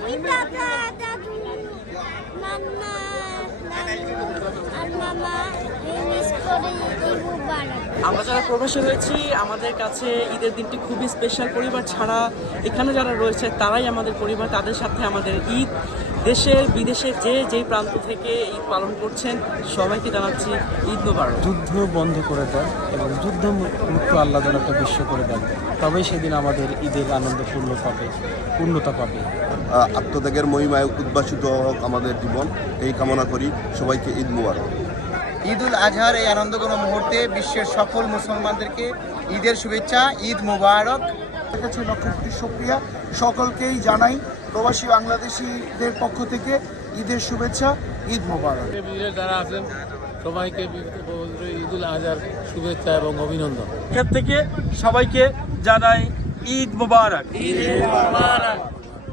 আমি দাদা দাদু নান্না নানু আর মামা মিস করে ঈদ মুবারক আমরা যারা প্রবাসী হয়েছি আমাদের কাছে ঈদের দিনটি খুবই স্পেশাল পরিবার ছাড়া এখানে যারা রয়েছে তারাই আমাদের পরিবার। তাদের সাথে আমাদের ঈদ। দেশের বিদেশের যে যেই প্রান্ত থেকে ঈদ পালন করছেন সবাইকে জানাচ্ছি ঈদ মোবারক। যুদ্ধ বন্ধ করে দেন এবং যুদ্ধ মুক্ত আল্লাহ যেন একটা বিশ্ব করে দেন। তবেই সেদিন আমাদের ঈদের আনন্দ পূর্ণ পাবে পূর্ণতা পাবে। আত্মত্যাগের মহিমায় উদ্ভাসিত হোক আমাদের জীবন। এই কামনা করি সবাইকে ঈদ মুবারক। ঈদ উল আজহার এই আনন্দঘন মুহূর্তে বিশ্বের সকল মুসলমানদেরকে ঈদের শুভেচ্ছা ঈদ মুবারক। কাছে লক্ষ কোটি শুক্রিয়া। সকলকেই জানাই প্রবাসী বাংলাদেশিদের পক্ষ থেকে ঈদের শুভেচ্ছা ঈদ মোবারক। যারা আছেন সবাইকে ঈদুল উল আজহার শুভেচ্ছা এবং অভিনন্দন। থেকে সবাইকে জানাই ঈদ মোবারক। ঈদ মোবারক।